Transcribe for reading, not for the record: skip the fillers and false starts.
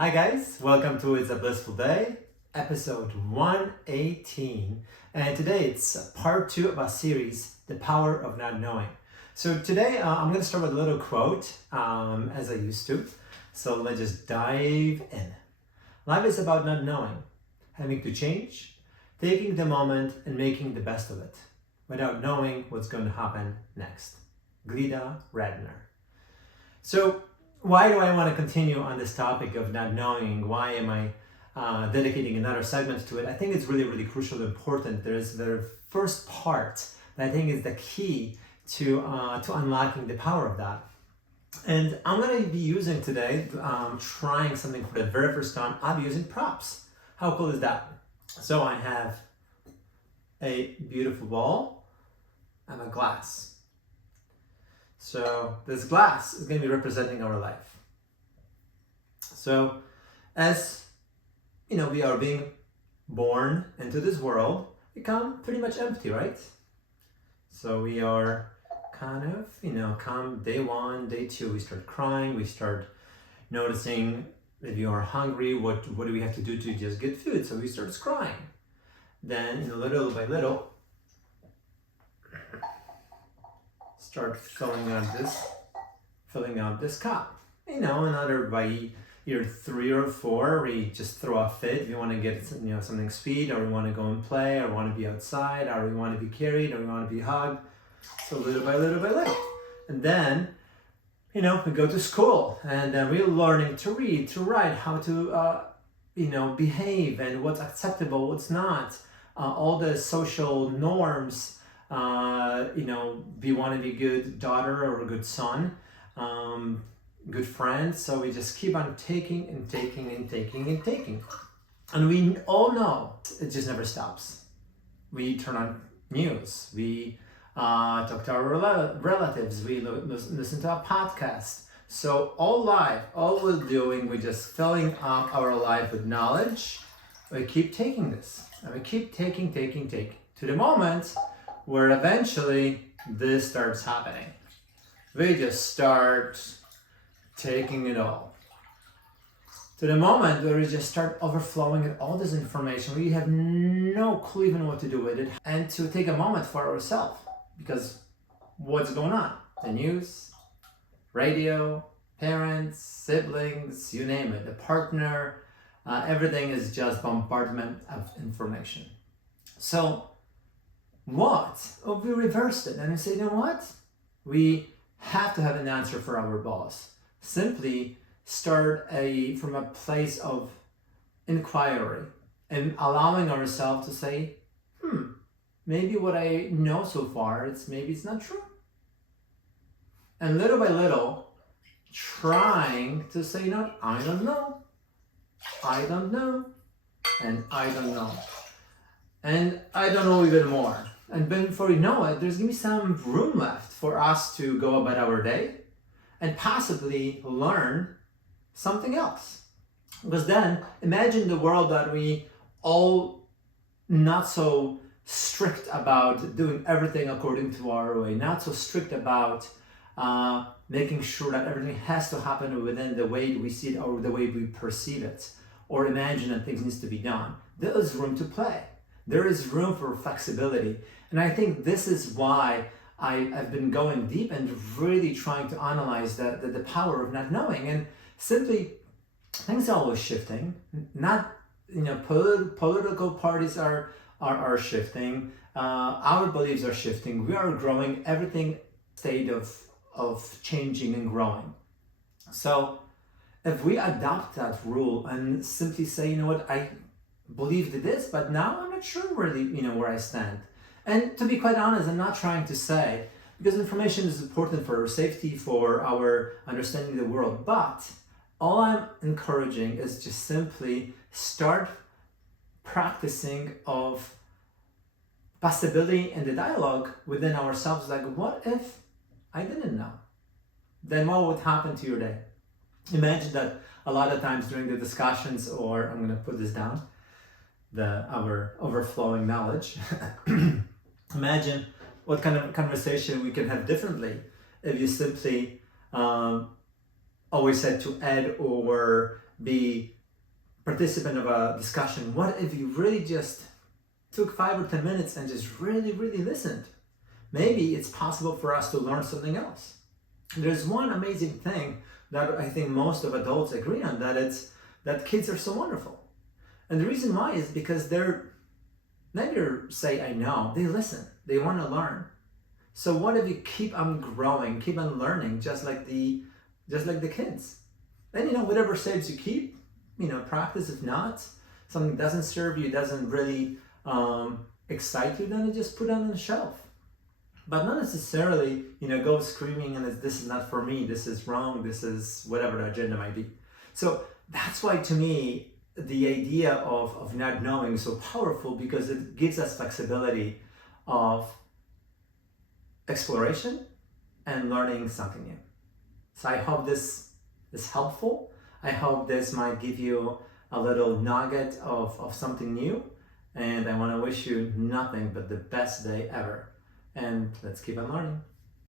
Hi guys, welcome to It's a Blissful Day, episode 118. And today it's part 2 of our series, The Power of Not Knowing. So today I'm going to start with a little quote, as I used to. So let's just dive in. Life is about not knowing, having to change, taking the moment and making the best of it, without knowing what's going to happen next. Glida Radner. So why do I want to continue on this topic of not knowing? Why am I dedicating another segment to it? I think it's really, really crucial and important. There's the first part that I think is the key to unlocking the power of that. And I'm going to be using today, trying something for the very first time. I'll be using props. How cool is that? So I have a beautiful ball and a glass. So this glass is going to be representing our life. So as you know, we are being born into this world, we come pretty much empty, right? So we are kind of, come day 1, day 2, we start crying, we start noticing if you are hungry, what do we have to do to just get food? So we start crying. Then little by little, start filling out this cup. Another by year 3 or 4, we just throw a fit. We want to get something sweet, or we want to go and play, or we want to be outside, or we want to be carried, or we want to be hugged. So little by little by little. And then, we go to school, and then we're learning to read, to write, how to, behave, and what's acceptable, what's not. All the social norms. We want to be good daughter or a good son, good friend. So we just keep on taking and taking and taking and taking. And we all know it just never stops. We turn on news. We talk to our relatives. We listen to a podcast. So all we're doing, we're just filling up our life with knowledge. We keep taking this. And we keep taking, to the moment where eventually this starts happening. We just start taking it all. To the moment where we just start overflowing with all this information, we have no clue even what to do with it, and to take a moment for ourselves. Because what's going on? The news, radio, parents, siblings, you name it, the partner, everything is just bombardment of information. So what? Oh, we reversed it and we say, you know what? We have to have an answer for our boss. Simply start from a place of inquiry and allowing ourselves to say, maybe what I know so far, maybe it's not true. And little by little, trying to say, I don't know, and I don't know. And I don't know even more. And then before we know it, there's going to be some room left for us to go about our day and possibly learn something else. Because then, imagine the world that we all not so strict about doing everything according to our way, not so strict about making sure that everything has to happen within the way we see it or the way we perceive it, or imagine that things needs to be done. There is room to play. There is room for flexibility. And I think this is why I've been going deep and really trying to analyze the power of not knowing. And simply, things are always shifting. Not, political parties are shifting. Our beliefs are shifting. We are growing. Everything state of changing and growing. So if we adopt that rule and simply say, I believed this, but now I'm not sure really, where I stand. And to be quite honest, I'm not trying to say, because information is important for our safety, for our understanding the world, but all I'm encouraging is just simply start practicing of possibility and the dialogue within ourselves. Like, what if I didn't know? Then what would happen to your day? Imagine that a lot of times during the discussions, or I'm going to put this down, our overflowing knowledge. Imagine what kind of conversation we can have differently if you simply always said to add or be participant of a discussion. What if you really just took 5 or 10 minutes and just really, really listened? Maybe it's possible for us to learn something else. There's one amazing thing that I think most of adults agree on, that kids are so wonderful. And the reason why is because they're never say, I know, they listen, they want to learn. So what if you keep on growing, keep on learning, just like the kids? Then, whatever saves you keep, practice. If not, something doesn't serve you, doesn't really excite you, then you just put it on the shelf. But not necessarily, go screaming and this is not for me, this is wrong, this is whatever the agenda might be. So that's why, to me, the idea of not knowing is so powerful, because it gives us flexibility of exploration and learning something new. So I hope this is helpful. I hope this might give you a little nugget of something new. And I want to wish you nothing but the best day ever. And let's keep on learning.